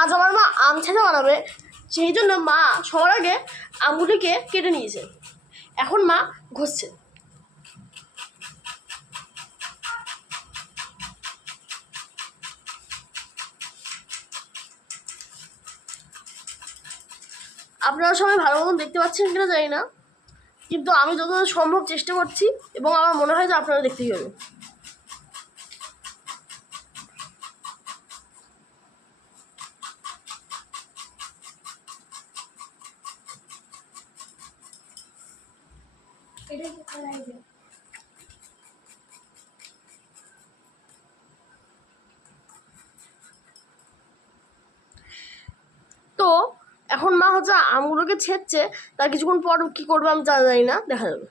আজ আমার মা আম ছেঁচা বানাবে, সেই জন্য মা সবার আগে আমগুলিকে কেটে নিয়েছে। এখন মা ঘষছে। আপনারা সবাই ভালো মতন দেখতে পাচ্ছেন কিনা জানি না, কিন্তু আমি যতটা সম্ভব চেষ্টা করছি এবং আমার মনে হয় যে আপনারা দেখতেই হবে। তো এখন মা হচ্ছে আমগুলোকে ছেঁচছে, তার কিছুক্ষণ পর কি করবে আমি জানি না, দেখা যাবে।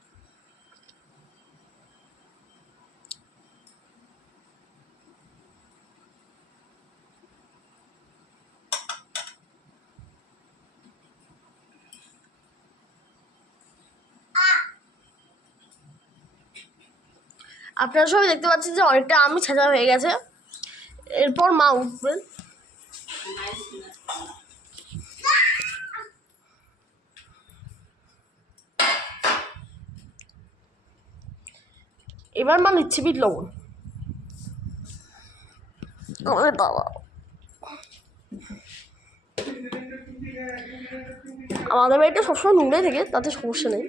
আপনারা সবাই দেখতে পাচ্ছেন যে অনেকটা আমি ছেঁচা হয়ে গেছে। এরপর মা উঠবেন। এবার মা নিচ্ছে বিট লবণ। বাবা, আমাদের বাড়িটা সবসময় নোংরাই থাকে, তাতে সমস্যা নেই।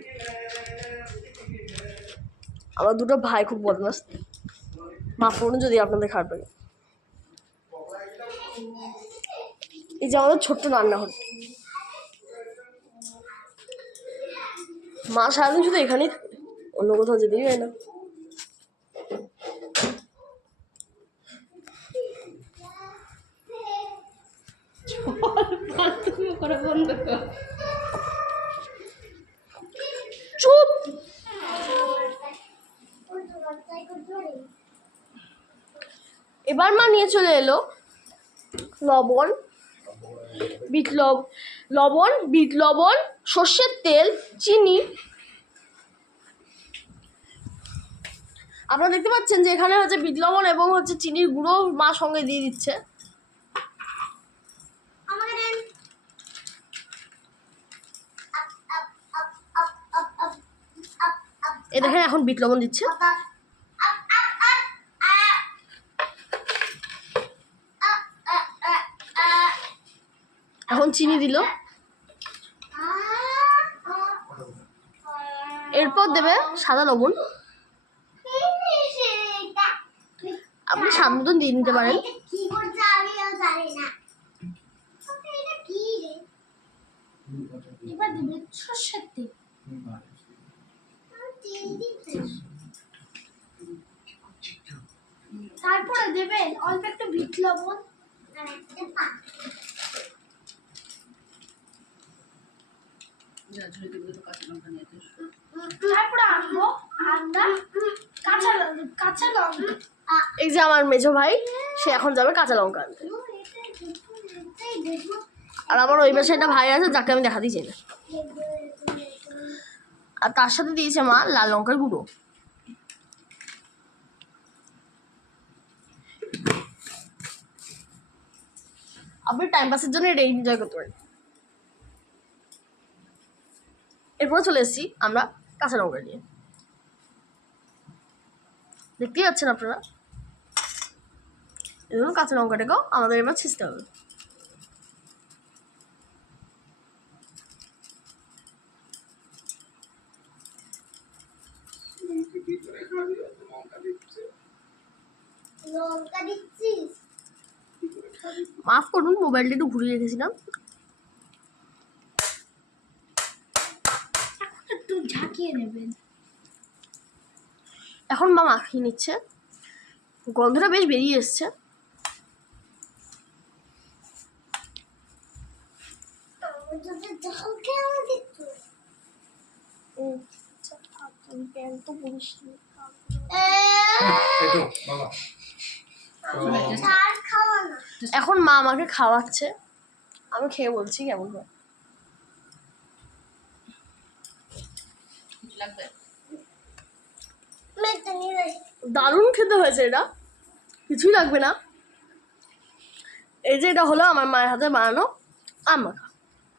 আমার দুটো ভাই খুব বদমাস, মাফ করুন যদি আপনাদের খারাপ লাগে। এই যে আমাদের ছোট্ট রান্নাঘর, মা সারাদিন শুধু এখানেই থাকে, অন্য কোথাও যেতেই হয় না। চুপ। এবার মা নিয়ে চলে এলো লবণ, বিট লবণ, সর্ষের তেল, চিনি। আপনারা দেখতে পাচ্ছেন যে এখানে হচ্ছে বিট লবণ এবং হচ্ছে চিনির গুঁড়ো মা সঙ্গে দিয়ে দিচ্ছে। এ দেখেন এখন বিট লবণ দিচ্ছে, এখন চিনি দিল, এরপর দেবে সাদা লবণ। আপনি স্বাদ মতন দিয়ে নিতে পারেন। এবার দেবে সর্ষের তেল, তারপরে দেবেন অল্প একটু বিট লবণ, তারপরে আনবো আমরা কাঁচা লঙ্কা। এই যে আমার মেজো ভাই, সে এখন যাবে কাঁচা লঙ্কা আনতে। আর আমার ওই পাশে একটা ভাই আছে যাকে আমি দেখাতেই চাই না। আর তার সাথে দিয়েছে মা লাল লঙ্কার গুঁড়ো। আপনি টাইম পাসের জন্য এটা এনজয় করতে পারেন। এরপরে চলে এসেছি আমরা কাঁচা লঙ্কা নিয়ে, দেখতেই পাচ্ছেন আপনারা। এজন্য কাঁচা লঙ্কাটাকেও আমাদের এবার ছিঁচতে হবে। মাফ করুন, মোবাইলটা একটু ঘুরিয়ে রেখেছিলাম। একটু ঝাঁকিয়ে নেবেন। এখন মা মাখিয়ে নিচ্ছে, গন্ধটা বেশ বেরিয়ে এসছে। এখন মা আমাকে খাওয়াচ্ছে, আমি খেয়ে বলছি কেমন হয়। দারুণ খেতে হয়েছে, এটা কিছুই লাগবে না। এই যে এটা হলো আমার মায়ের হাতে বানানো আম মাখা।